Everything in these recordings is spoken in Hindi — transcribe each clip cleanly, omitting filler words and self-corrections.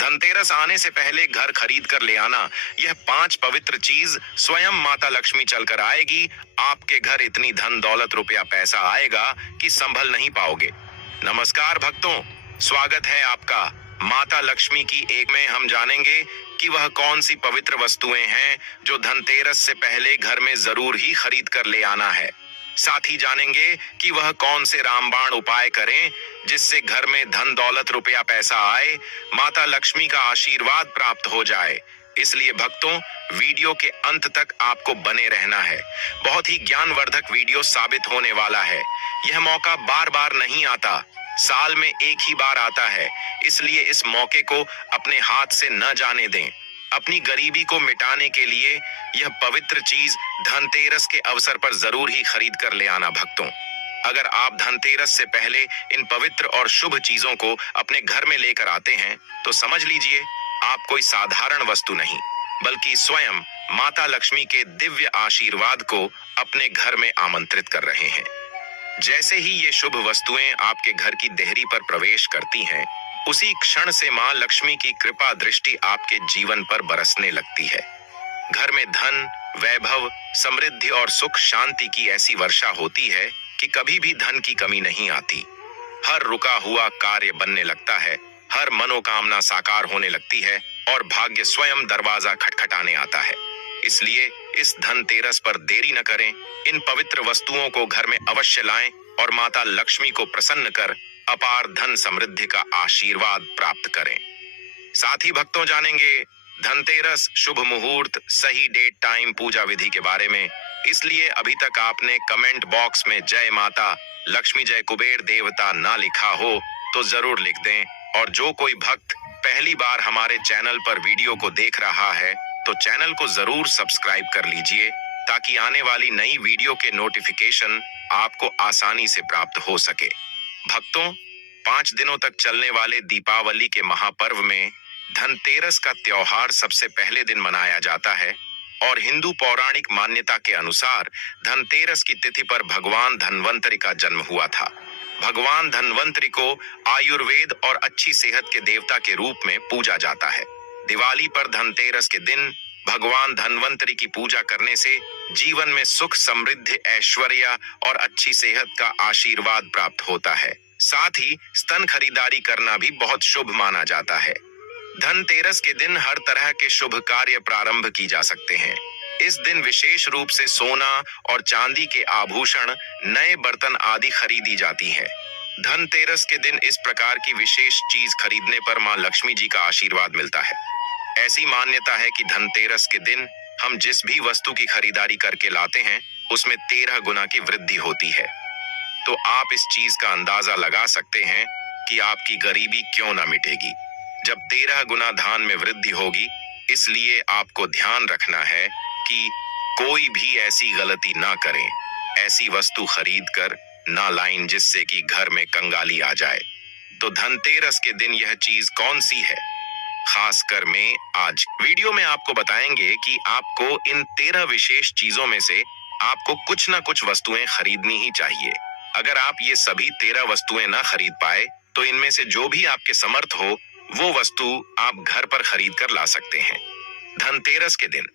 धनतेरस आने से पहले घर खरीद कर ले आना। यह 5 पवित्र चीज स्वयं माता लक्ष्मी चलकर आएगी। आपके घर इतनी धन दौलत रुपया पैसा आएगा कि संभल नहीं पाओगे। नमस्कार भक्तों, स्वागत है आपका माता लक्ष्मी की एक में। हम जानेंगे कि वह कौन सी पवित्र वस्तुएं हैं जो धनतेरस से पहले घर में जरूर ही खरीद कर ले आना है। साथ ही जानेंगे कि वह कौन से रामबाण उपाय करें जिससे घर में धन दौलत रुपया पैसा आए, माता लक्ष्मी का आशीर्वाद प्राप्त हो जाए। इसलिए भक्तों, वीडियो के अंत तक आपको बने रहना है। बहुत ही ज्ञानवर्धक वीडियो साबित होने वाला है। यह मौका बार बार नहीं आता, साल में एक ही बार आता है। इसलिए इस मौके को अपने हाथ से न जाने दें। अपनी गरीबी को मिटाने के लिए यह पवित्र चीज धनतेरस के अवसर पर जरूर ही खरीद कर ले आना भक्तों। अगर आप धनतेरस से पहले इन पवित्र और शुभ चीजों को अपने घर में लेकर आते हैं तो समझ लीजिए आप कोई साधारण वस्तु नहीं बल्कि स्वयं माता लक्ष्मी के दिव्य आशीर्वाद को अपने घर में आमंत्रित कर रहे हैं। जैसे ही ये शुभ वस्तुएं आपके घर की देहरी पर प्रवेश करती हैं, उसी क्षण से मां लक्ष्मी की कृपा दृष्टि आपके जीवन पर बरसने लगती है। घर में धन, वैभव, समृद्धि और सुख शांति की ऐसी वर्षा होती है कि कभी भी धन की कमी नहीं आती। हर रुका हुआ कार्य बनने लगता है, हर मनोकामना साकार होने लगती है और भाग्य स्वयं दरवाजा खटखटाने आता है। इसलिए इस धनतेरस पर देरी न करें, इन पवित्र वस्तुओं को घर में अवश्य लाएं और माता लक्ष्मी को प्रसन्न कर अपार धन समृद्धि का आशीर्वाद प्राप्त करें। साथ ही भक्तों जानेंगे धनतेरस, शुभ मुहूर्त, सही डेट, टाइम, पूजा विधि के बारे में। इसलिए अभी तक आपने कमेंट बॉक्स में जय माता लक्ष्मी, जय कुबेर देवता ना लिखा हो तो जरूर लिख दें। और जो कोई भक्त पहली बार हमारे चैनल पर वीडियो को देख रहा है तो चैनल को जरूर सब्सक्राइब कर लीजिए ताकि आने वाली नई वीडियो के नोटिफिकेशन आपको आसानी से प्राप्त हो सके। भक्तों, 5 दिनों तक चलने वाले दीपावली के महापर्व में धनतेरस का त्योहार सबसे पहले दिन मनाया जाता है और हिंदू पौराणिक मान्यता के अनुसार धनतेरस की तिथि पर भगवान धन्वंतरि का जन्म हुआ था। भगवान धन्वंतरि को आयुर्वेद और अच्छी सेहत के देवता के रूप में पूजा जाता है। दिवाली पर धनतेरस के दिन भगवान धन्वंतरि की पूजा करने से जीवन में सुख, समृद्धि, ऐश्वर्य और अच्छी सेहत का आशीर्वाद प्राप्त होता है। साथ ही स्तन खरीदारी करना भी बहुत शुभ माना जाता है। धनतेरस के दिन हर तरह के शुभ कार्य प्रारंभ की जा सकते हैं। इस दिन विशेष रूप से सोना और चांदी के आभूषण, नए बर्तन आदि खरीदी जाती हैं। धनतेरस के दिन इस प्रकार की विशेष चीज खरीदने पर मां लक्ष्मी जी का आशीर्वाद मिलता है। ऐसी मान्यता है कि धनतेरस के दिन हम जिस भी वस्तु की खरीदारी करके लाते हैं उसमें 13 गुना की वृद्धि होती है। तो आप इस चीज का अंदाजा लगा सकते हैं कि आपकी गरीबी क्यों ना मिटेगी जब 13 गुना धन में वृद्धि होगी। इसलिए आपको ध्यान रखना है कि कोई भी ऐसी गलती ना करें, ऐसी वस्तु खरीद कर ना लाएं जिससे कि घर में कंगाली आ जाए। तो धनतेरस के दिन यह चीज कौन सी है, खासकर में आज वीडियो में आपको बताएंगे कि आपको इन 13 विशेष चीजों में से आपको कुछ ना कुछ वस्तुएं खरीदनी ही चाहिए। अगर आप ये सभी 13 वस्तुएं ना खरीद पाए तो इनमें से जो भी आपके समर्थ हो वो वस्तु आप घर पर खरीद कर ला सकते हैं। धनतेरस के दिन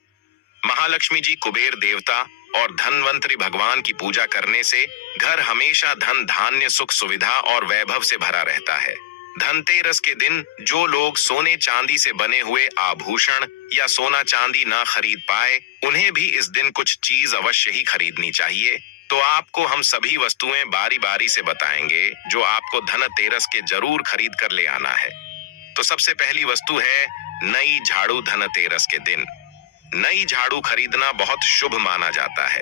महालक्ष्मी जी, कुबेर देवता और धन्वंतरि भगवान की पूजा करने से घर हमेशा धन, धान्य, सुख, सुविधा और वैभव से भरा रहता है। धनतेरस के दिन जो लोग सोने चांदी से बने हुए आभूषण या सोना चांदी ना खरीद पाए उन्हें भी इस दिन कुछ चीज अवश्य ही खरीदनी चाहिए। तो आपको हम सभी वस्तुएं बारी बारी से बताएंगे जो आपको धनतेरस के जरूर खरीद कर ले आना है। तो सबसे पहली वस्तु है नई झाड़ू। धनतेरस के दिन नई झाड़ू खरीदना बहुत शुभ माना जाता है।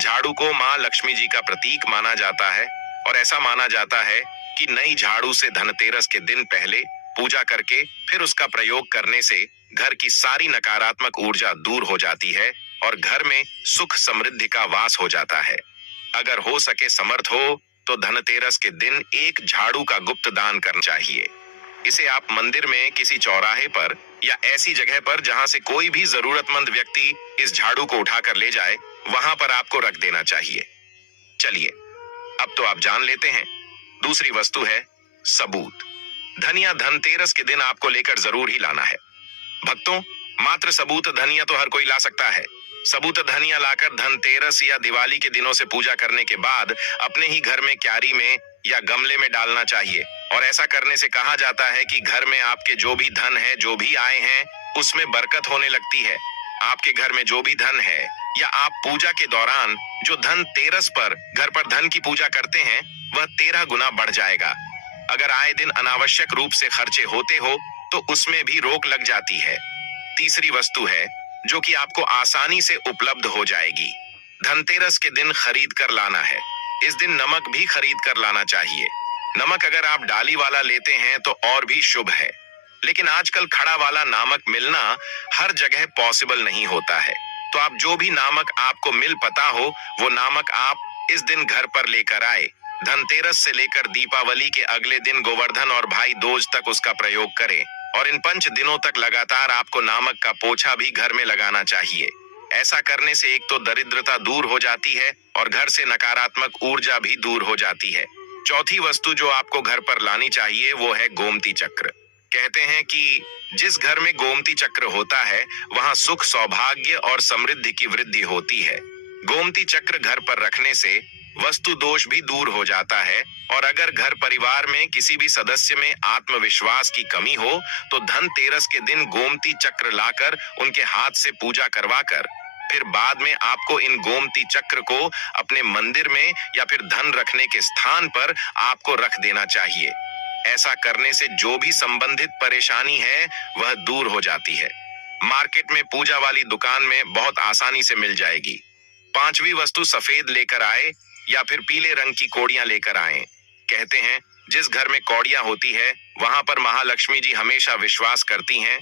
झाड़ू को मां लक्ष्मी जी का प्रतीक माना जाता है और ऐसा माना जाता है कि नई झाड़ू से धनतेरस के दिन पहले पूजा करके फिर उसका प्रयोग करने से घर की सारी नकारात्मक ऊर्जा दूर हो जाती है और घर में सुख, समृद्धि का वास हो जाता है। अगर हो सके, समर्थ हो तो धनतेरस के दिन एक झाड़ू का गुप्त दान करना चाहिए। इसे आप मंदिर में, किसी चौराहे पर या ऐसी जगह पर जहां से कोई भी जरूरतमंद व्यक्ति इस झाड़ू को उठाकर ले जाए, वहां पर आपको रख देना चाहिए। चलिए अब तो आप जान लेते हैं। दूसरी वस्तु है सबूत। धनिया धनतेरस के दिन आपको लेकर जरूर ही लाना है। भक्तों, मात्र सबूत धनिया तो हर कोई ला सकता है। सबूत धनिया लाकर धनतेरस या दिवाली के दिनों से पूजा करने के बाद अपने ही घर में क्यारी में या गमले में डालना चाहिए। और ऐसा करने से कहा जाता है कि घर में आपके जो भी धन है, जो भी आए हैं, उसमें बरकत होने लगती है। आपके घर में जो भी धन है या आप पूजा के दौरान जो धनतेरस पर घर पर धन की पूजा करते हैं, वह 13 गुना बढ़ जाएगा। अगर आए दिन अनावश्यक रूप से खर्चे होते हो तो उसमें भी रोक लग जाती है। तीसरी वस्तु है जो कि आपको आसानी से उपलब्ध हो जाएगी। धनतेरस के दिन खरीद कर लाना है। इस दिन नमक भी खरीद कर लाना चाहिए। नमक अगर आप डाली वाला लेते हैं तो और भी शुभ है, लेकिन आजकल खड़ा वाला नमक मिलना हर जगह पॉसिबल नहीं होता है। तो आप जो भी नमक आपको मिल पता हो, वो नमक आप इस दिन घर पर लेकर आए। धनतेरस से लेकर दीपावली के अगले दिन गोवर्धन और भाई दूज तक उसका प्रयोग करें। और इन 5 दिनों तक लगातार आपको नमक का पोछा भी घर में लगाना चाहिए। ऐसा करने से एक तो दरिद्रता दूर हो जाती है और घर से नकारात्मक ऊर्जा भी दूर हो जाती है। चौथी वस्तु जो आपको घर पर लानी चाहिए वो है गोमती चक्र। कहते हैं कि जिस घर में गोमती चक्र होता है वहां सुख, सौभाग्य और समृद्धि की वृद्धि होती है। गोमती चक्र घर पर रखने से वस्तु दोष भी दूर हो जाता है। और अगर घर परिवार में किसी भी सदस्य में आत्मविश्वास की कमी हो तो धनतेरस के दिन गोमती चक्र लाकर उनके हाथ से पूजा करवाकर फिर बाद में आपको इन गोमती चक्र को अपने मंदिर में या फिर धन रखने के स्थान पर आपको रख देना चाहिए। ऐसा करने से जो भी संबंधित परेशानी है वह दूर हो जाती है। मार्केट में पूजा वाली दुकान में बहुत आसानी से मिल जाएगी। पांचवी वस्तु सफेद लेकर आए या फिर पीले रंग की कौड़ियां लेकर आए। कहते हैं जिस घर में कौड़ियां होती है वहां पर महालक्ष्मी जी हमेशा विश्वास करती हैं।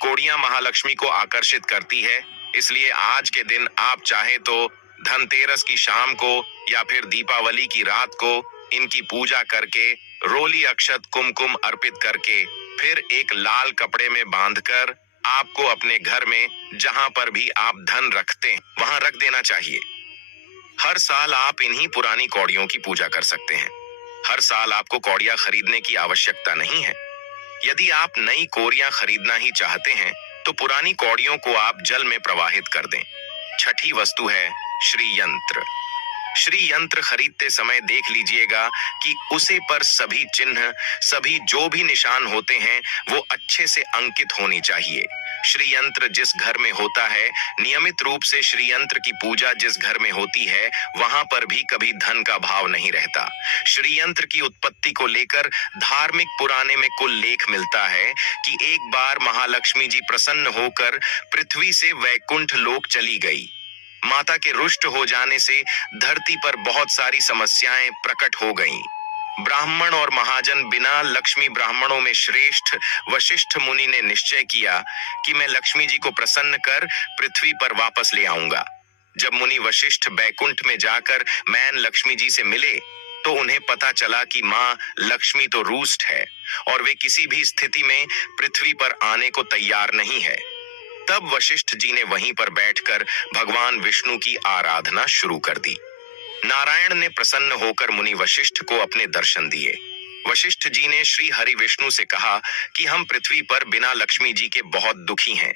कौड़ियां महालक्ष्मी को आकर्षित करती है, इसलिए आज के दिन आप चाहे तो धनतेरस की शाम को या फिर दीपावली की रात को इनकी पूजा करके रोली, अक्षत, कुमकुम अर्पित करके फिर एक लाल कपड़े में बांधकर आपको अपने घर में जहां पर भी आप धन रखते हैं वहां रख देना चाहिए। हर साल आप इन्हीं पुरानी कौड़ियों की पूजा कर सकते हैं। हर साल आपको कौड़ियां खरीदने की आवश्यकता नहीं है। यदि आप नई कौड़ियां खरीदना ही चाहते हैं तो पुरानी कौड़ियों को आप जल में प्रवाहित कर दें। छठी वस्तु है श्री यंत्र। श्री यंत्र खरीदते समय देख लीजिएगा कि उसे पर सभी चिन्ह, सभी जो भी निशान होते हैं वो अच्छे से अंकित होनी चाहिए। श्री यंत्र जिस घर में होता है, नियमित रूप से श्री यंत्र की पूजा जिस घर में होती है वहां पर भी कभी धन का भाव नहीं रहता। श्री यंत्र की उत्पत्ति को लेकर धार्मिक पुराने में कुल लेख मिलता है कि एक बार महालक्ष्मी जी प्रसन्न होकर पृथ्वी से वैकुंठ लोक चली गई। माता के रुष्ट हो जाने से धरती पर बहुत सारी समस्याएं प्रकट हो गईं। ब्राह्मण और महाजन बिना लक्ष्मी ब्राह्मणों में श्रेष्ठ वशिष्ठ मुनि ने निश्चय किया कि मैं लक्ष्मी जी को प्रसन्न कर पृथ्वी पर वापस ले आऊंगा। जब मुनि वशिष्ठ बैकुंठ में जाकर मैन लक्ष्मी जी से मिले तो उन्हें पता चला कि माँ लक्ष्मी तो रुष्ट है और वे किसी भी स्थिति में पृथ्वी पर आने को तैयार नहीं है। तब वशिष्ठ जी ने वहीं पर बैठकर भगवान विष्णु की आराधना शुरू कर दी। नारायण ने प्रसन्न होकर मुनि वशिष्ठ को अपने दर्शन दिए। वशिष्ठ जी ने श्री हरि विष्णु से कहा कि हम पृथ्वी पर बिना लक्ष्मी जी के बहुत दुखी हैं।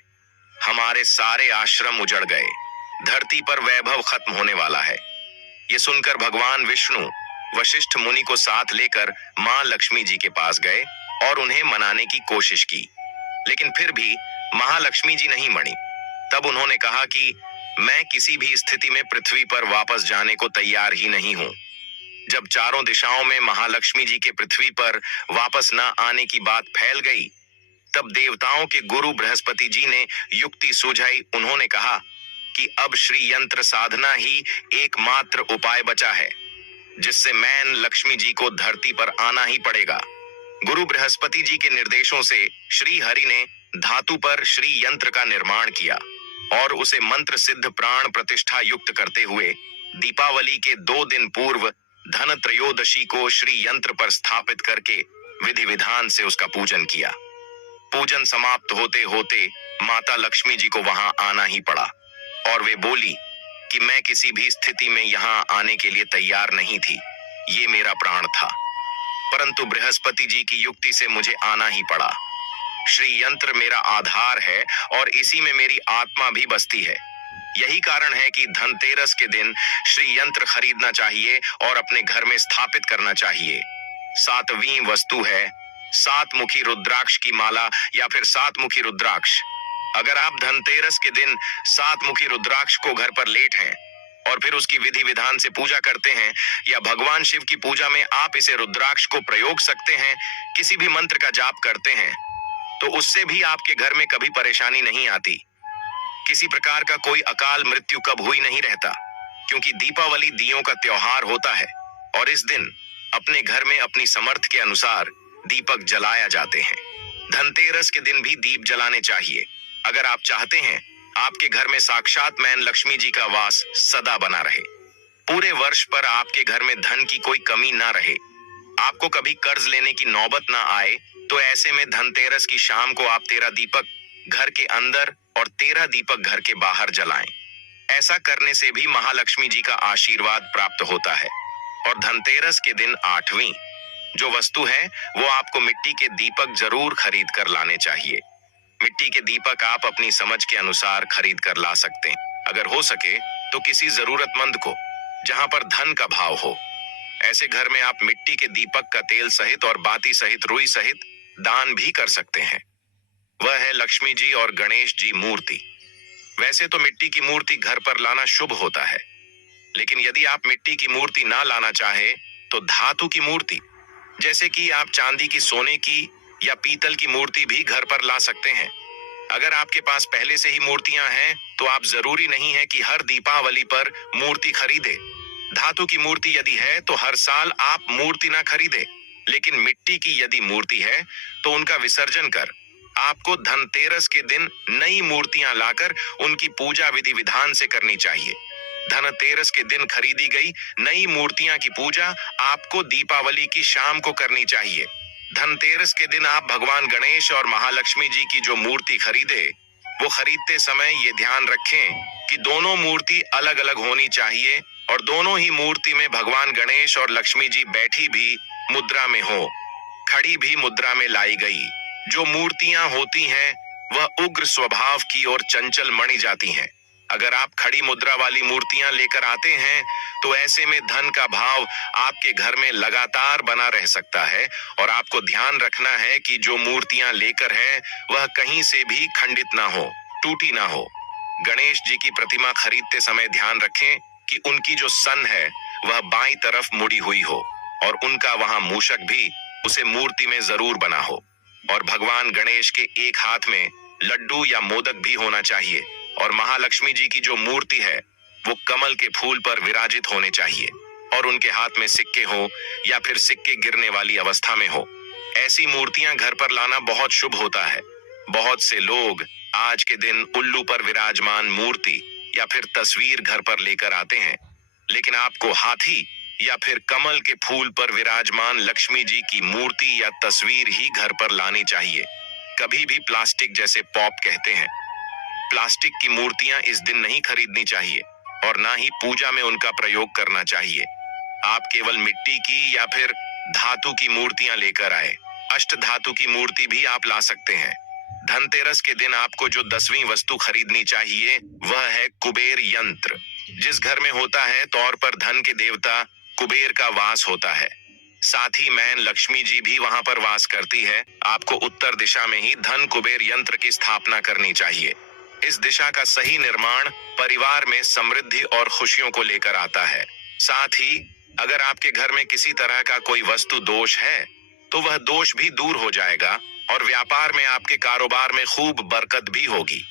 हमारे सारे आश्रम उजड़ गए, धरती पर वैभव खत्म होने वाला है। ये सुनकर भगवान विष्णु वशिष्ठ मुनि को साथ लेकर मां लक्ष्मी जी के पास गए और उन्हें मनाने की कोशिश की, लेकिन फिर भी महालक्ष्मी जी नहीं मनी। तब उन्होंने कहा कि मैं किसी भी स्थिति में पृथ्वी पर वापस जाने को तैयार ही नहीं हूं। जब चारों दिशाओं में महालक्ष्मी जी के पृथ्वी पर वापस न आने की बात फैल गई, तब देवताओं के गुरु बृहस्पति जी ने युक्ति सुझाई। उन्होंने कहा कि अब श्री यंत्र साधना ही एकमात्र उपाय बचा है, जिससे मैन लक्ष्मी जी को धरती पर आना ही पड़ेगा। गुरु बृहस्पति जी के निर्देशों से श्री हरि ने धातु पर श्री यंत्र का निर्माण किया और उसे मंत्र सिद्ध प्राण प्रतिष्ठा युक्त करते हुए दीपावली के 2 दिन पूर्व धन त्रयोदशी को श्री यंत्र पर स्थापित करके विधि विधान से उसका पूजन किया। पूजन समाप्त होते होते माता लक्ष्मी जी को वहां आना ही पड़ा और वे बोली कि मैं किसी भी स्थिति में यहाँ आने के लिए तैयार नहीं थी, ये मेरा प्राण था। परंतु बृहस्पति जी की युक्ति से मुझे आना ही पड़ा। श्री यंत्र मेरा आधार है और इसी में मेरी आत्मा भी बसती है। यही कारण है कि धनतेरस के दिन श्री यंत्र खरीदना चाहिए और अपने घर में स्थापित करना चाहिए। सातवीं वस्तु है सात मुखी रुद्राक्ष की माला या फिर सात मुखी रुद्राक्ष। अगर आप धनतेरस के दिन सात मुखी रुद्राक्ष को घर पर लेट हैं और फिर उसकी विधि विधान से पूजा करते हैं, या भगवान शिव की पूजा में आप इसे रुद्राक्ष को प्रयोग सकते हैं, किसी भी मंत्र का जाप करते हैं, तो उससे भी आपके घर में कभी परेशानी नहीं आती। किसी प्रकार का कोई अकाल मृत्यु कब हुई नहीं रहता, क्योंकि दीपावली दियों का त्योहार होता है और इस दिन अपने घर में अपनी समर्थ के अनुसार दीपक जलाया जाते हैं। धनतेरस के दिन भी दीप जलाने चाहिए अगर आप चाहते हैं आपके घर में साक्षात मैन लक्ष्मी जी का वास सदा बना रहे, पूरे वर्ष पर आपके घर में धन की कोई कमी ना रहे, आपको कभी कर्ज लेने की नौबत ना आए, तो ऐसे में धनतेरस की शाम को आप 13 दीपक घर के अंदर और 13 दीपक घर के बाहर जलाएं। ऐसा करने से भी महालक्ष्मी जी का आशीर्वाद प्राप्त होता है। और धनतेरस के दिन 8वीं जो वस्तु है वो आपको मिट्टी के दीपक जरूर खरीद कर लाने चाहिए। मिट्टी के दीपक आप अपनी समझ के अनुसार खरीद कर ला सकते हैं। अगर हो सके तो किसी जरूरतमंद को, जहां पर धन का भाव हो, ऐसे घर में आप मिट्टी के दीपक का तेल सहित और बाती सहित रुई सहित दान भी कर सकते हैं। वह है लक्ष्मी जी और गणेश जी मूर्ति। वैसे तो मिट्टी की मूर्ति घर पर लाना शुभ होता है, लेकिन यदि आप मिट्टी की मूर्ति ना लाना चाहे तो धातु की मूर्ति, जैसे कि आप चांदी की, सोने की या पीतल की मूर्ति भी घर पर ला सकते हैं। अगर आपके पास पहले से ही मूर्तियां हैं तो आप जरूरी नहीं है कि हर दीपावली पर मूर्ति खरीदे। धातु की मूर्ति यदि है तो हर साल आप मूर्ति ना खरीदे, लेकिन मिट्टी की यदि मूर्ति है तो उनका विसर्जन कर आपको धनतेरस के दिन नई मूर्तियां लाकर उनकी पूजा विधि विधान से करनी चाहिए। धनतेरस के दिन खरीदी गई नई मूर्तियां की पूजा आपको दीपावली की शाम को करनी चाहिए। धनतेरस के दिन आप भगवान गणेश और महालक्ष्मी जी की जो मूर्ति खरीदे, वो खरीदते समय ये ध्यान रखें कि दोनों मूर्ति अलग अलग होनी चाहिए और दोनों ही मूर्ति में भगवान गणेश और लक्ष्मी जी बैठी भी मुद्रा में हो, खड़ी भी मुद्रा में लाई गई। जो मूर्तियां होती हैं वह उग्र स्वभाव की और चंचल मणि जाती हैं। अगर आप खड़ी मुद्रा वाली मूर्तियां लेकर आते हैं तो ऐसे में धन का भाव आपके घर में लगातार बना रह सकता है। और आपको ध्यान रखना है कि जो मूर्तियां लेकर हैं वह कहीं से भी खंडित ना हो, टूटी ना हो। गणेश जी की प्रतिमा खरीदते समय ध्यान रखें कि उनकी जो सन है वह बाईं तरफ मुड़ी हुई हो और उनका वहां मूषक भी उसे मूर्ति में जरूर बना हो। और भगवान गणेश के एक हाथ में लड्डू या मोदक भी होना चाहिए। और महालक्ष्मी जी की जो मूर्ति है वो कमल के फूल पर विराजित होने चाहिए और उनके हाथ में सिक्के हो या फिर सिक्के गिरने वाली अवस्था में हो। ऐसी मूर्तियां घर पर लाना बहुत शुभ होता है। बहुत से लोग आज के दिन उल्लू पर विराजमान मूर्ति या फिर तस्वीर घर पर लेकर आते हैं, लेकिन आपको हाथी या फिर कमल के फूल पर विराजमान लक्ष्मी जी की मूर्ति या तस्वीर ही घर पर लानी चाहिए। कभी भी प्लास्टिक, जैसे पॉप कहते हैं, प्लास्टिक की मूर्तियां इस दिन नहीं खरीदनी चाहिए और ना ही पूजा में उनका प्रयोग करना चाहिए। आप केवल मिट्टी की या फिर धातु की मूर्तियां लेकर आए। अष्ट धातु की मूर्ति भी आप ला सकते हैं। धनतेरस के दिन आपको जो 10वीं वस्तु खरीदनी चाहिए वह है कुबेर यंत्र। जिस घर में होता है तौर पर धन के देवता कुबेर का वास होता है, साथ ही मैन लक्ष्मी जी भी वहां पर वास करती है। आपको उत्तर दिशा में ही धन कुबेर यंत्र की स्थापना करनी चाहिए। इस दिशा का सही निर्माण परिवार में समृद्धि और खुशियों को लेकर आता है। साथ ही अगर आपके घर में किसी तरह का कोई वस्तु दोष है तो वह दोष भी दूर हो जाएगा और व्यापार में, आपके कारोबार में खूब बरकत भी होगी।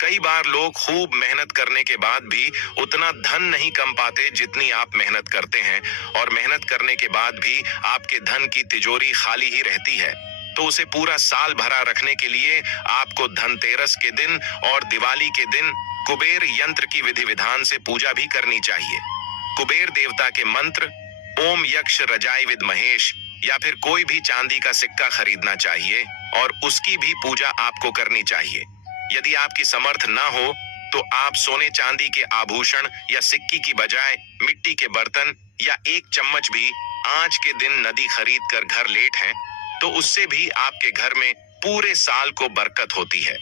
कई बार लोग खूब मेहनत करने के बाद भी उतना धन नहीं कम पाते जितनी आप मेहनत करते हैं, और मेहनत करने के बाद भी आपके धन की तिजोरी खाली ही रहती है। तो उसे पूरा साल भरा रखने के लिए आपको धनतेरस के दिन और दिवाली के दिन कुबेर यंत्र की विधि विधान से पूजा भी करनी चाहिए। कुबेर देवता के मंत्र ओम यक्ष रजाई विद महेश या फिर कोई भी चांदी का सिक्का खरीदना चाहिए और उसकी भी पूजा आपको करनी चाहिए। यदि आपकी समर्थ ना हो तो आप सोने चांदी के आभूषण या सिक्की की बजाय मिट्टी के बर्तन या एक चम्मच भी आज के दिन नदी खरीद कर घर लेट हैं, तो उससे भी आपके घर में पूरे साल को बरकत होती है।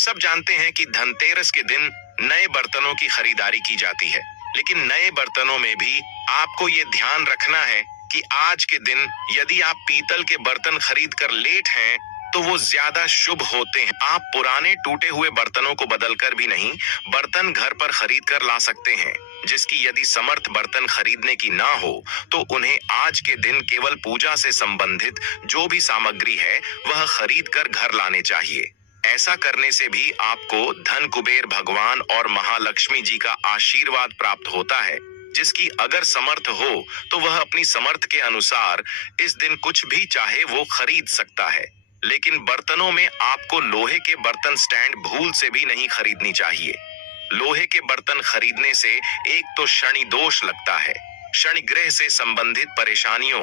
सब जानते हैं कि धनतेरस के दिन नए बर्तनों की खरीदारी की जाती है, लेकिन नए बर्तनों में भी आपको ये ध्यान रखना है कि आज के दिन यदि आप पीतल के बर्तन खरीद कर लेट हैं, तो वो ज्यादा शुभ होते हैं। आप पुराने टूटे हुए बर्तनों को बदलकर भी नहीं, बर्तन घर पर खरीद कर ला सकते हैं, जिसकी यदि समर्थ बर्तन खरीदने की ना हो तो उन्हें आज के दिन केवल पूजा से संबंधित जो भी सामग्री है वह खरीद कर घर लाने चाहिए। ऐसा करने से भी आपको धन कुबेर भगवान और महालक्ष्मी जी का आशीर्वाद प्राप्त होता है, जिसकी अगर समर्थ हो तो वह अपनी समर्थ के अनुसार इस दिन कुछ भी चाहे वो खरीद सकता है। लेकिन बर्तनों में आपको लोहे के बर्तन स्टैंड भूल से भी नहीं खरीदनी चाहिए। लोहे के बर्तन खरीदने से एक तो शनि दोष लगता है, शनि ग्रह से संबंधित परेशानियों,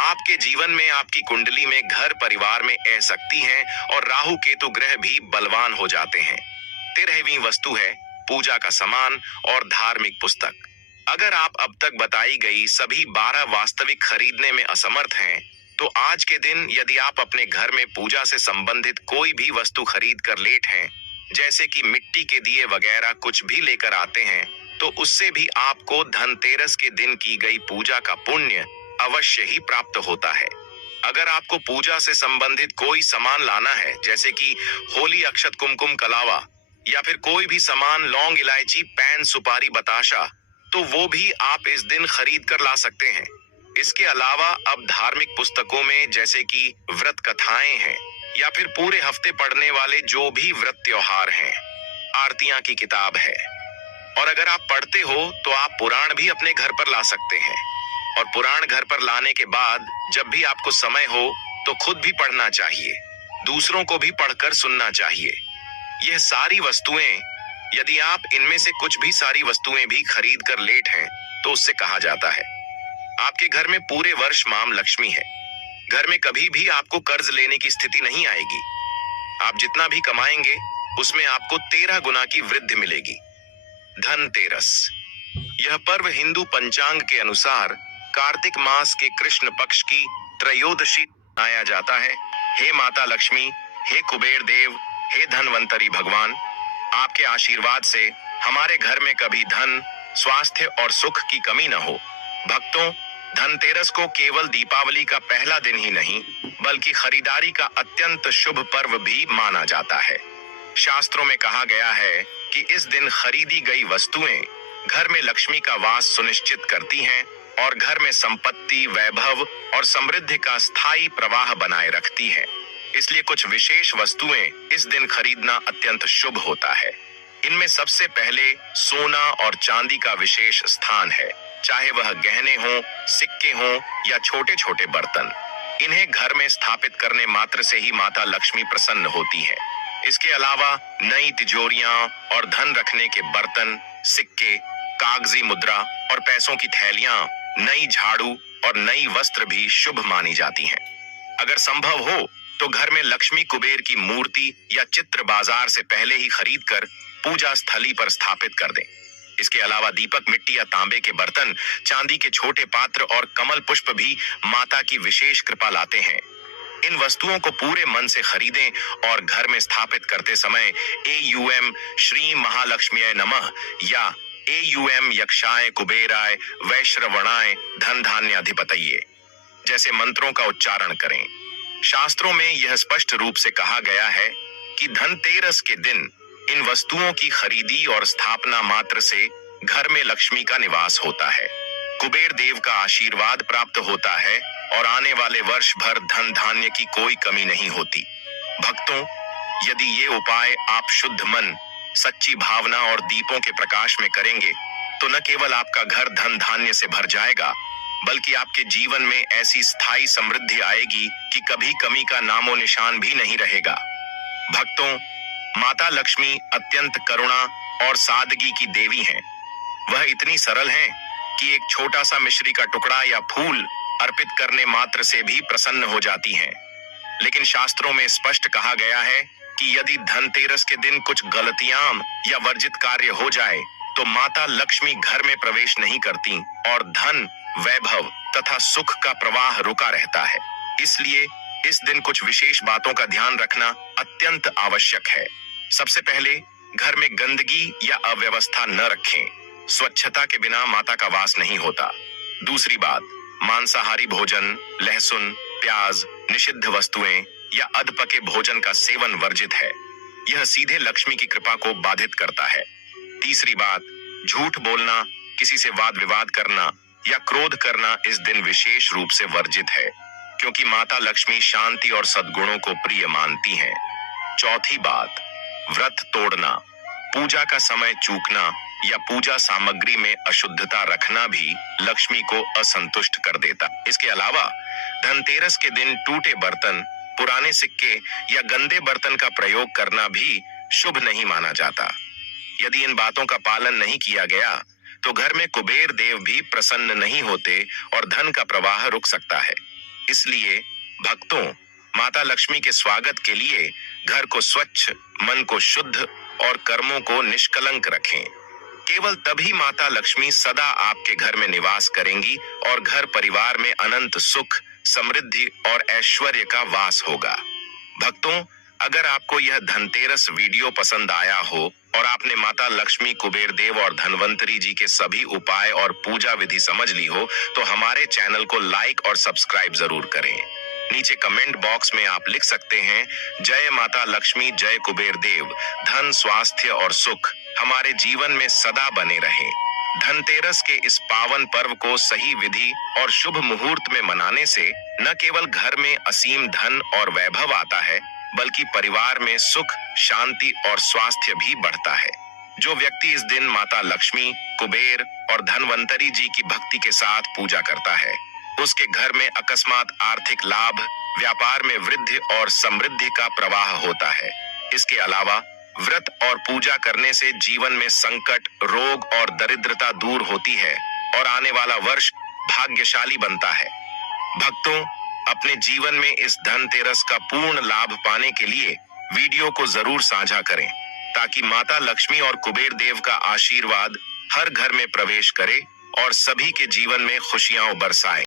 आपके जीवन में आपकी कुंडली में घर परिवार में आ सकती हैं और राहु केतु ग्रह भी बलवान हो जाते हैं। 13वीं वस्तु है पूजा का सामान और धार्मिक पुस्तक। अगर आप अब तक बताई गई सभी 12 वास्तविक खरीदने में असमर्थ हैं, तो आज के दिन यदि आप अपने घर में पूजा से संबंधित कोई भी वस्तु खरीद कर लेट हैं, जैसे कि मिट्टी के दिए वगैरह कुछ भी लेकर आते हैं, तो उससे भी आपको धनतेरस के दिन की गई पूजा का पुण्य अवश्य ही प्राप्त होता है। अगर आपको पूजा से संबंधित कोई सामान लाना है, जैसे कि होली अक्षत कुमकुम कलावा या फिर कोई भी सामान लौंग इलायची पैन सुपारी बताशा, तो वो भी आप इस दिन खरीद कर ला सकते हैं। इसके अलावा अब धार्मिक पुस्तकों में जैसे कि व्रत कथाएं हैं या फिर पूरे हफ्ते पढ़ने वाले जो भी व्रत त्योहार हैं, आरतियां की किताब है, और अगर आप पढ़ते हो तो आप पुराण भी अपने घर पर ला सकते हैं। और पुराण घर पर लाने के बाद जब भी आपको समय हो तो खुद भी पढ़ना चाहिए, दूसरों को भी पढ़कर सुनना चाहिए। यह सारी वस्तुएं, यदि आप इनमें से कुछ भी सारी वस्तुएं भी खरीद कर लेट हैं, तो उससे कहा जाता है आपके घर में पूरे वर्ष मां लक्ष्मी है। घर में कभी भी आपको कर्ज लेने की स्थिति नहीं आएगी। आप जितना भी कमाएंगे उसमें आपको 13 गुना की वृद्धि मिलेगी। धनतेरस, यह पर्व हिंदू पंचांग के अनुसार कार्तिक मास के कृष्ण पक्ष की त्रयोदशी मनाया जाता है। हे माता लक्ष्मी, हे कुबेर देव, हे धनवंतरी भगवान, आपके आशीर्वाद से हमारे घर में कभी धन, स्वास्थ्य और सुख की कमी न हो। भक्तों, धनतेरस को केवल दीपावली का पहला दिन ही नहीं, बल्कि खरीदारी का अत्यंत शुभ पर्व भी माना जाता है। शास्त्रों में कहा गया है कि इस दिन खरीदी गई वस्तुएं घर में लक्ष्मी का वास सुनिश्चित करती हैं और घर में संपत्ति, वैभव और समृद्धि का स्थायी प्रवाह बनाए रखती हैं। इसलिए कुछ विशेष वस्तुएं इस दिन खरीदना अत्यंत शुभ होता है। इनमें सबसे पहले सोना और चांदी का विशेष स्थान है, चाहे वह गहने हों, सिक्के हों या छोटे छोटे बर्तन। इन्हें घर में स्थापित करने मात्र से ही माता लक्ष्मी प्रसन्न होती है। इसके अलावा नई तिजोरियां और धन रखने के बर्तन, सिक्के, कागजी मुद्रा और पैसों की थैलियां, नई झाड़ू और नई वस्त्र भी शुभ मानी जाती हैं। अगर संभव हो तो घर में लक्ष्मी कुबेर की मूर्ति या चित्र बाजार से पहले ही खरीद कर पूजा स्थली पर स्थापित कर दें। इसके अलावा दीपक, मिट्टी या तांबे के बर्तन, चांदी के छोटे पात्र और कमल पुष्प भी माता की विशेष कृपा लाते हैं। इन वस्तुओं को पूरे मन से खरीदें और घर में स्थापित करते समय AUM श्री महालक्ष्मीय नमः या AUM यक्षाय कुबेराय वैश्रवणाय धन धान्याधिपतये जैसे मंत्रों का उच्चारण करें। शास्त्रों में यह स्पष्ट रूप से कहा गया है कि धनतेरस के दिन इन वस्तुओं की खरीदी और स्थापना मात्र से घर में लक्ष्मी का निवास होता है, कुबेर देव का आशीर्वाद प्राप्त होता है और आने वाले वर्ष भर धन धान्य की कोई कमी नहीं होती। भक्तों, यदि ये उपाय आप शुद्ध मन, सच्ची भावना और दीपों के प्रकाश में करेंगे तो न केवल आपका घर धन धान्य से भर जाएगा, बल्कि आपके जीवन में ऐसी स्थायी समृद्धि आएगी कि कभी कमी का नामो निशान भी नहीं रहेगा। भक्तों, माता लक्ष्मी अत्यंत करुणा और सादगी की देवी हैं। वह इतनी सरल हैं कि एक छोटा सा मिश्री का टुकड़ा या फूल अर्पित करने मात्र से भी प्रसन्न हो जाती हैं। लेकिन शास्त्रों में स्पष्ट कहा गया है कि यदि धनतेरस के दिन कुछ गलतियां या वर्जित कार्य हो जाए तो माता लक्ष्मी घर में प्रवेश नहीं करती और धन, वैभव तथा सुख का प्रवाह रुका रहता है। इसलिए इस दिन कुछ विशेष बातों का ध्यान रखना अत्यंत आवश्यक है। सबसे पहले, घर में गंदगी या अव्यवस्था न रखें। स्वच्छता के बिना माता का वास नहीं होता। दूसरी बात, मांसाहारी भोजन, लहसुन, प्याज, निषिद्ध वस्तुएं या अधपके भोजन का सेवन वर्जित है। यह सीधे लक्ष्मी की कृपा को बाधित करता है। तीसरी बात, झूठ बोलना, किसी से वाद विवाद करना या क्रोध करना इस दिन विशेष रूप से वर्जित है, क्योंकि माता लक्ष्मी शांति और सद्गुणों को प्रिय मानती हैं। चौथी बात, व्रत तोड़ना, पूजा का समय चूकना या पूजा सामग्री में अशुद्धता रखना भी लक्ष्मी को असंतुष्ट कर देता। इसके अलावा धनतेरस के दिन टूटे बर्तन, पुराने सिक्के या गंदे बर्तन का प्रयोग करना भी शुभ नहीं माना जाता। यदि इन बातों का पालन नहीं किया गया तो घर में कुबेर देव भी प्रसन्न नहीं होते और धन का प्रवाह रुक सकता है। इसलिए भक्तों, माता लक्ष्मी के स्वागत के लिए घर को स्वच्छ, मन को शुद्ध और कर्मों को निष्कलंक रखें। केवल तभी माता लक्ष्मी सदा आपके घर में निवास करेंगी और घर परिवार में अनंत सुख, समृद्धि और ऐश्वर्य का वास होगा। भक्तों, अगर आपको यह धनतेरस वीडियो पसंद आया हो और आपने माता लक्ष्मी, कुबेर देव और धनवंतरी जी के सभी उपाय और पूजा विधि समझ ली हो तो हमारे चैनल को लाइक और सब्सक्राइब जरूर करें। नीचे कमेंट बॉक्स में आप लिख सकते हैं, जय माता लक्ष्मी, जय कुबेर देव, धन, स्वास्थ्य और सुख हमारे जीवन में सदा बने रहें। धनतेरस के इस पावन पर्व को सही विधि और शुभ मुहूर्त में मनाने से न केवल घर में असीम धन और वैभव आता है, बल्कि परिवार में सुख, शांति और स्वास्थ्य भी बढ़ता है। जो व्यक्ति इस दिन माता लक्ष्मी, कुबेर और धनवंतरी जी की भक्ति के साथ पूजा करता है, उसके घर में अकस्मात आर्थिक लाभ, व्यापार में वृद्धि और समृद्धि का प्रवाह होता है। इसके अलावा व्रत और पूजा करने से जीवन में संकट, रोग और दरिद्रता दूर होती है और आने वाला वर्ष भाग्यशाली बनता है। भक्तों, अपने जीवन में इस धनतेरस का पूर्ण लाभ पाने के लिए वीडियो को जरूर साझा करें, ताकि माता लक्ष्मी और कुबेर देव का आशीर्वाद हर घर में प्रवेश करे और सभी के जीवन में खुशियां बरसाए।